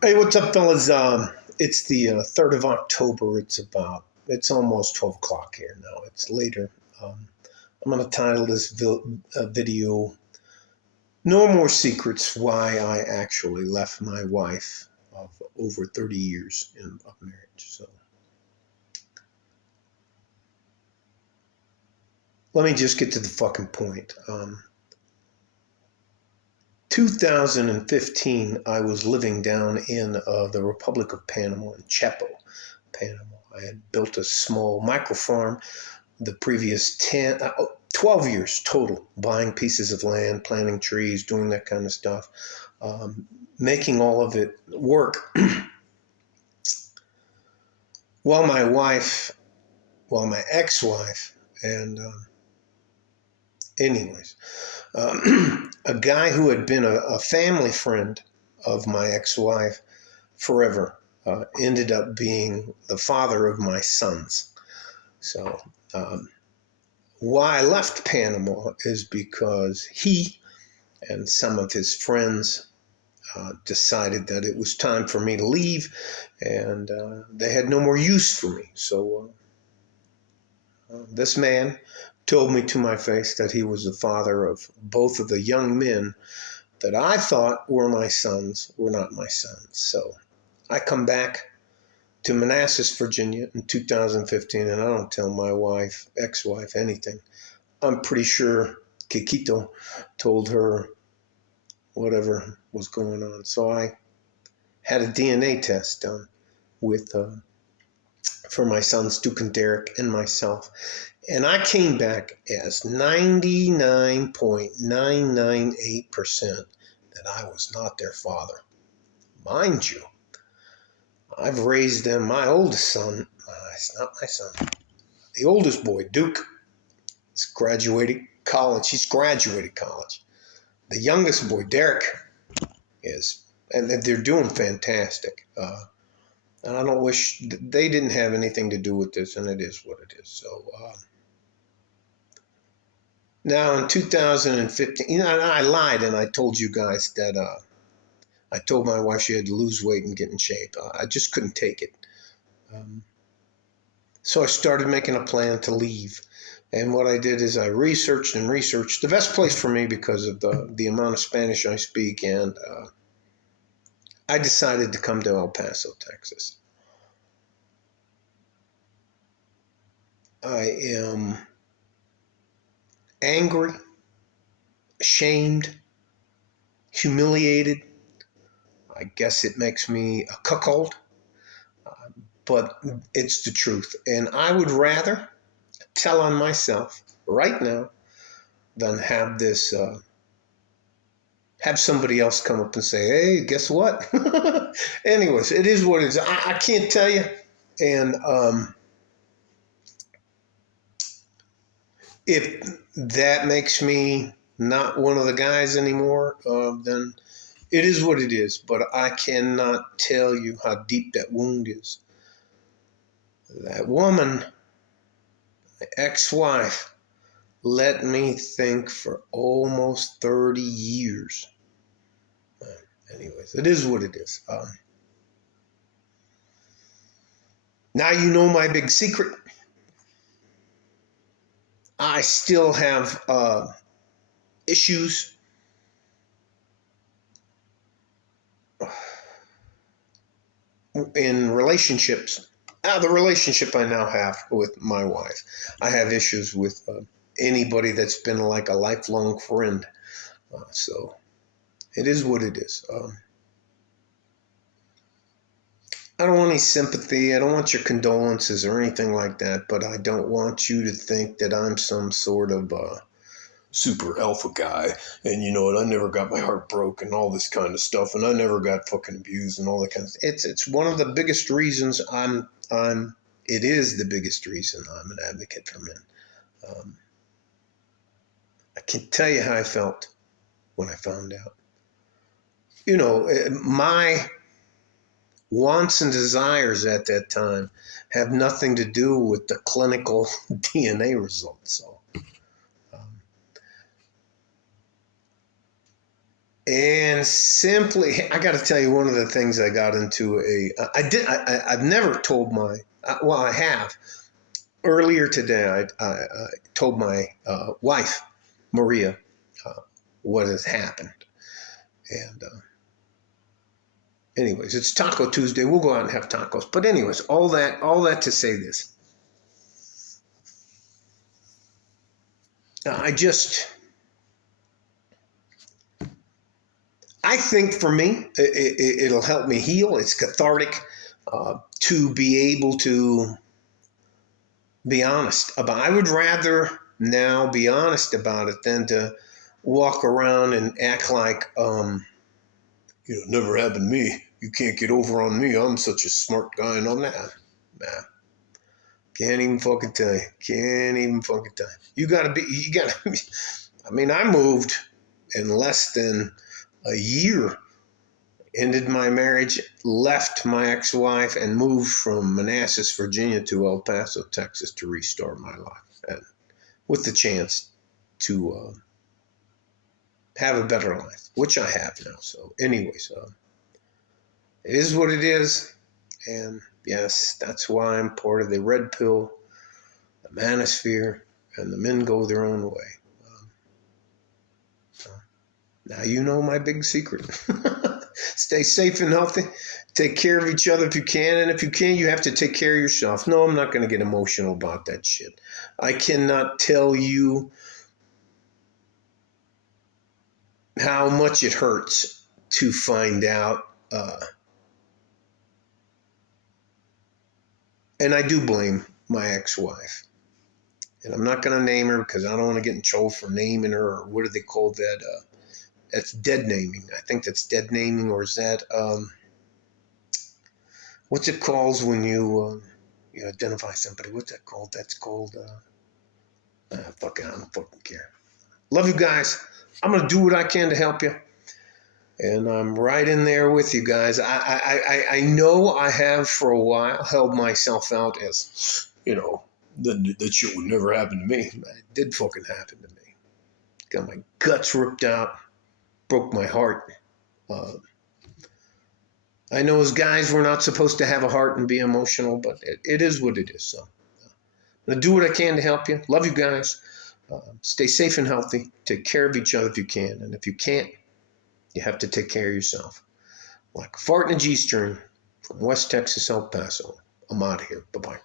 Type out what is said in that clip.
Hey, what's up, fellas? It's the 3rd of October. It's almost 12 o'clock here now. It's later. Um, I'm going to title this video, No More Secrets Why I Actually Left My Wife of over 30 years of marriage. So let me just get to the fucking point. 2015, I was living down in the Republic of Panama, in Chapo, Panama. I had built a small micro farm the previous 12 years total, buying pieces of land, planting trees, doing that kind of stuff, making all of it work. While my ex-wife, and anyways, a guy who had been a family friend of my ex-wife forever ended up being the father of my sons. So why I left Panama is because he and some of his friends decided that it was time for me to leave, and they had no more use for me. So this man told me to my face that he was the father of both of the young men that I thought were my sons were not my sons. So I come back to Manassas, Virginia in 2015, and I don't tell my ex-wife, anything. I'm pretty sure Kikito told her whatever was going on. So I had a DNA test done with for my sons, Duke and Derek, and myself. And I came back as 99.998% that I was not their father. Mind you, I've raised them. My oldest son, it's not my son, the oldest boy, Duke, is graduated college. He's graduated college. The youngest boy, Derek, is, and they're doing fantastic. And I don't wish they didn't have anything to do with this, and it is what it is. So now in 2015, I lied and I told you guys that I told my wife she had to lose weight and get in shape. I just couldn't take it. So I started making a plan to leave. And what I did is I researched and researched the best place for me because of the amount of Spanish I speak, and I decided to come to El Paso, Texas. I am angry, ashamed, humiliated. I guess it makes me a cuckold, but it's the truth. And I would rather tell on myself right now than have this, have somebody else come up and say, hey, guess what? Anyways, it is what it is. I can't tell you. And if that makes me not one of the guys anymore, then it is what it is. But I cannot tell you how deep that wound is. That woman, my ex-wife, let me think for almost 30 years. Anyways, it is what it is. Now you know my big secret. I still have issues in relationships. The relationship I now have with my wife. I have issues with anybody that's been like a lifelong friend. So it is what it is. I don't want any sympathy. I don't want your condolences or anything like that, but I don't want you to think that I'm some sort of super alpha guy. And you know what? I never got my heart broken, all this kind of stuff, and I never got fucking abused and all that kind of stuff. It's one of the biggest reasons it is the biggest reason I'm an advocate for men. I can't tell you how I felt when I found out. You know, my wants and desires at that time have nothing to do with the clinical DNA results. So And simply, I got to tell you, one of the things I got into I've never told well, I have. Earlier today, I told my wife, Maria, what has happened. And anyways, it's Taco Tuesday. We'll go out and have tacos. But anyways, all that to say this. I think for me, it'll help me heal. It's cathartic to be able to be honest about. I would rather now be honest about it than to walk around and act like, never happened to me. You can't get over on me. I'm such a smart guy and all that. Nah, can't even fucking tell you. Can't even fucking tell you. You gotta be, I mean, I moved in less than a year, ended my marriage, left my ex-wife, and moved from Manassas, Virginia to El Paso, Texas to restart my life, and with the chance to have a better life, which I have now. So anyways, it is what it is. And yes, that's why I'm part of the red pill, the manosphere, and the men go their own way. So now you know my big secret. Stay safe and healthy. Take care of each other if you can. And if you can, you have to take care of yourself. No, I'm not going to get emotional about that shit. I cannot tell you how much it hurts to find out. And I do blame my ex-wife. And I'm not going to name her because I don't want to get in trouble for naming her, or what do they call that? That's dead naming. I think that's dead naming, or is that, what's it called when you identify somebody? What's that called? That's called, I don't fucking care. Love you guys. I'm going to do what I can to help you. And I'm right in there with you guys. I know I have for a while held myself out as, that shit would never happen to me. It did fucking happen to me. Got my guts ripped out. Broke my heart. I know as guys we're not supposed to have a heart and be emotional, but it is what it is. So I'm going to do what I can to help you. Love you guys. Stay safe and healthy. Take care of each other if you can. And if you can't, you have to take care of yourself. Like a fart in a G-string from West Texas, El Paso. I'm out of here. Bye-bye.